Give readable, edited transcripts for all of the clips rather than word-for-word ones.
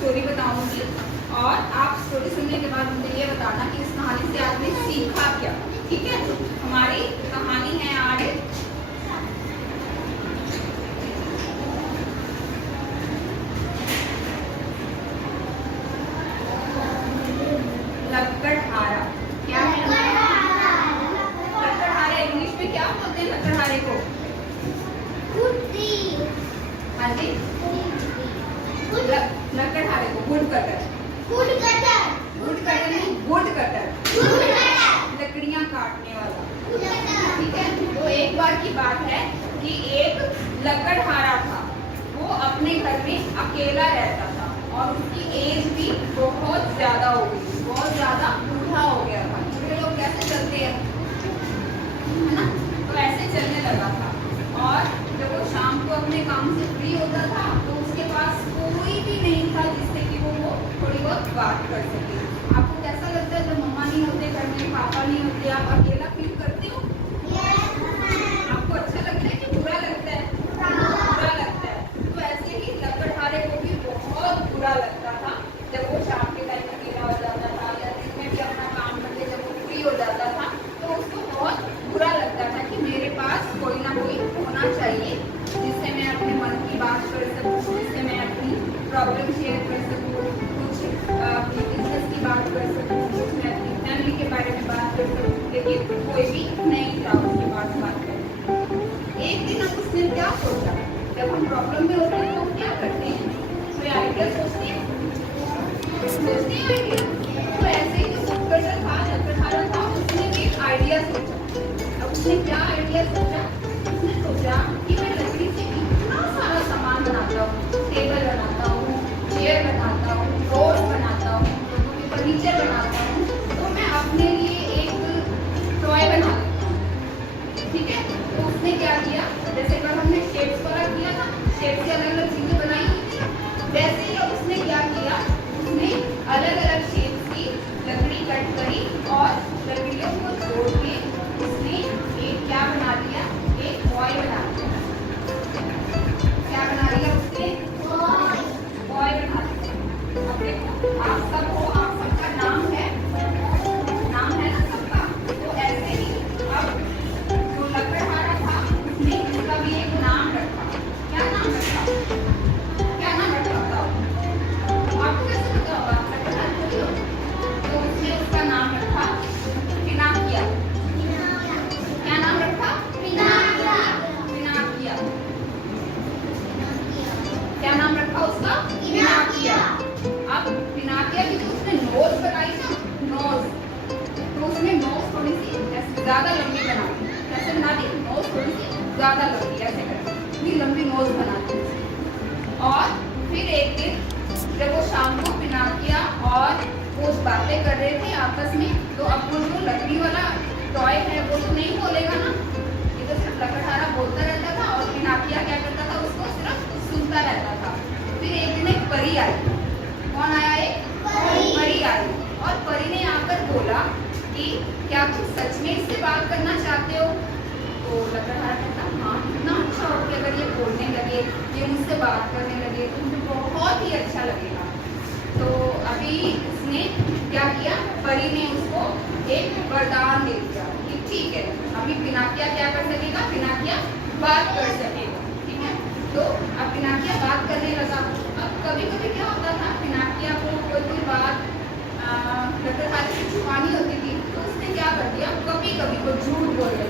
Story बताऊंगी और आप स्टोरी सुनने के बाद मुझे ये बताना कि इस कहानी से आपने सीखा क्या। ठीक है, हमारी कहानी है आज लकड़हारा। क्या है लकड़हारा? इंग्लिश में क्या बोलते हैं लकड़हारे को? हाँ जी, लकड़हारे को वुड कटर नहीं, वुड कटर, लकड़ियां काटने वाला। ठीक है, तो एक बार की बात है कि एक लकड़हारा था। वो अपने घर में अकेला रहता था और उसकी एज भी बहुत ज्यादा हो गई, बहुत ज्यादा बूढ़ा हो गया था। बूढ़े लोग कैसे चलते हैं, है ना? तो ऐसे चलने लगा था और जब वो शाम को अपने काम से फ्री होता था तो उसके पास कोई भी नहीं था जिससे कि वो थोड़ी बहुत बात कर सके। आपको कैसा लगता है जब मम्मा नहीं होते घर में, पापा नहीं होते, आप अकेला फील करते हो? आपको अच्छा लगता है कि बुरा लगता है? बुरा लगता है। तो ऐसे ही लकड़हारे को भी बहुत बुरा लगता था जब वो शाम के टाइम अकेला हो जाता था या दिन में भी अपना काम करके जब वो फ्री हो जाता था तो उसको बहुत बुरा लगता था कि मेरे पास कोई ना कोई होना चाहिए जिससे मैं अपने मन की बात कर सकूं, जिससे मैं अपनी प्रॉब्लम शेयर कर सकूं, कुछ अपनी बिजनेस की बात कर सकूं, कुछ मैं अपनी फैमिली के बारे में बात कर सकूं, लेकिन कोई भी नहीं था उसके पास बात करने। एक दिन अब उसने क्या सोचा, जब हम प्रॉब्लम में होते हैं तो हम क्या करते हैं? कोई आइडिया सोचते हैं आइडिया। तो ऐसे ही जो लकड़हारा था उसने भी एक आइडिया सोचा। अब उसने क्या आइडिया सोचा? उसने सोचा कि मैं लकड़ी से इतना सारा सामान बनाता हूँ, टेबल बनाता हूँ, चेयर बनाता हूँ, ड्रॉर्स बनाता हूँ, लोगों के फर्नीचर बनाता हूँ, तो मैं अपने लिए एक टॉय बना लेता हूँ। ठीक है, तो उसने क्या किया, जैसे कल हमने शेप्स वाला किया था, शेप से अलग अलग चीजें बनाई थी, वैसे ही उसने क्या किया, उसने अलग अलग शेप्स की लकड़ी कट करी और लकड़ियों को जोड़ के उसने एक क्या बना लिया, एक बॉय बना लिया। क्या बना लिया उसने? बॉय बना लिया। अब देखो आप सब हो, आप सबका नाम है ना सबका। तो ऐसे ही अब जो लकड़हारा था उसने उसका भी एक नाम रखा। क्या नाम रखा? क्या नाम रखा बताओ? आपको कैसे पता होगा? लकड़हारा थोड़ी हो। तो उसने उसका नाम रखा पिनाकिया। क्या नाम रखा? पिनाकिया। क्या नाम रखा उसका? पिनाकिया। अब पिनाकिया की जो उसने नोज बनाई ना, नोज, तो उसने नोज थोड़ी सी ऐसे ज्यादा लंबी बना दी। कैसे बना दी? नोज थोड़ी सी ज्यादा लंबी, ऐसे करके इतनी लंबी नोज बना दी। और फिर एक दिन जब वो शाम को पिनाकिया और वो बातें कर रहे थे आपस में, तो अब वो जो लकड़ी वाला टॉय है वो तो नहीं बोलेगा ना, ये तो सिर्फ लकड़हारा बोलता रहता था और पिनाकिया क्या करता था, उसको सिर्फ सुनता रहता था। फिर एक दिन एक परी आई। कौन आया? एक परी आई और परी ने आकर बोला कि क्या तुम सच में इससे बात करना चाहते हो? तो लकड़हारा कहता हाँ, इतना अच्छा हो कि अगर ये बोलने लगे, ये मुझसे बात करने लगे तो मुझे बहुत ही अच्छा लगेगा। तो अभी उसने क्या किया, परी ने उसको एक वरदान दे दिया कि ठीक है, अभी पिनाकिया क्या कर सकेगा, पिनाकिया बात कर सकेगा। ठीक है, तो अब पिनाकिया बात करने लगा। अब कभी कभी क्या होता था, पिनाकिया को कोई बात लकड़हारे से छुपानी होती थी, तो उसने क्या कर दिया, कभी कभी को झूठ बोलने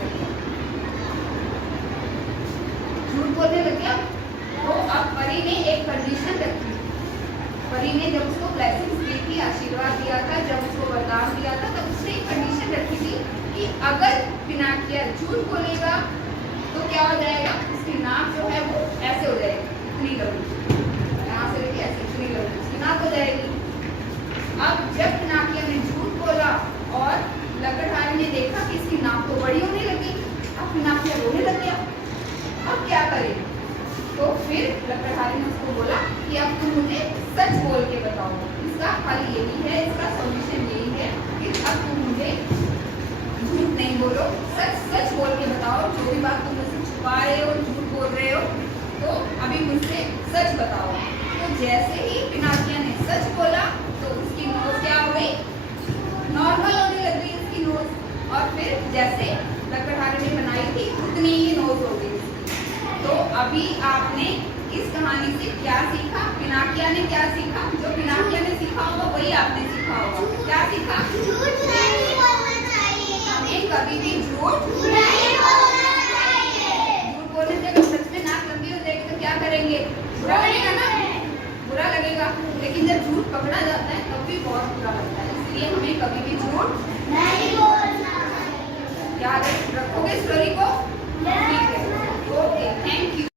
लग गया। तो अब परी ने एक कंडीशन रखी। परी ने जब उसको ब्लेसिंग्स दी थी, आशीर्वाद दिया था, जब उसको वरदान दिया था, तब उसने एक कंडीशन रखी थी कि अगर पिनाकिया झूठ बोलेगा तो क्या हो जाएगा, उसकी नाक जो है वो ऐसे हो जाएगी, इतनी लंबी, यहाँ से लेके ऐसे इतनी लंबी उसकी नाक हो जाएगी। अब जब पिनाकिया ने झूठ बोला और लकड़हारे ने देखा कि इसकी नाक तो बड़ी होने लगी, अब पिनाकिया रोने लग गया। अब क्या करे? तो फिर लकड़हारे ने उसको बोला कि अब तुम मुझे सच बोल के बताओ, इसका हल यही है, इसका सॉल्यूशन यही है कि अब तुम मुझे झूठ नहीं बोलो, सच सच बोल के बताओ। जो भी बात तुम मुझसे छुपा रहे हो, झूठ बोल रहे हो, तो अभी मुझसे सच बताओ। तो जैसे ही पिनाकिया ने सच बोला तो उसकी नोज क्या हो गई, नॉर्मल होने लग गई उसकी नोज, और फिर जैसे लकड़हारे ने बनाई थी उतनी ही नोज हो गई उसकी। तो अभी आपने इस कहानी से क्या सीखा, पिनाकिया ने क्या सीखा, जो पिनाकिया ने सीखा होगा वही आपने सीखा होगा। क्या सीखा, झूठ नहीं बोलना चाहिए, हमें कभी भी झूठ नहीं बोलना चाहिए। झूठ बोलने से अगर सच में नाक लंबी हो जाएगी तो क्या करेंगे, बुरा लगेगा ना, बुरा लगेगा। लेकिन जब झूठ पकड़ा जाता है तब भी बहुत बुरा लगता है, इसलिए हमें कभी भी झूठ नहीं बोलना। याद रखोगे स्टोरी को।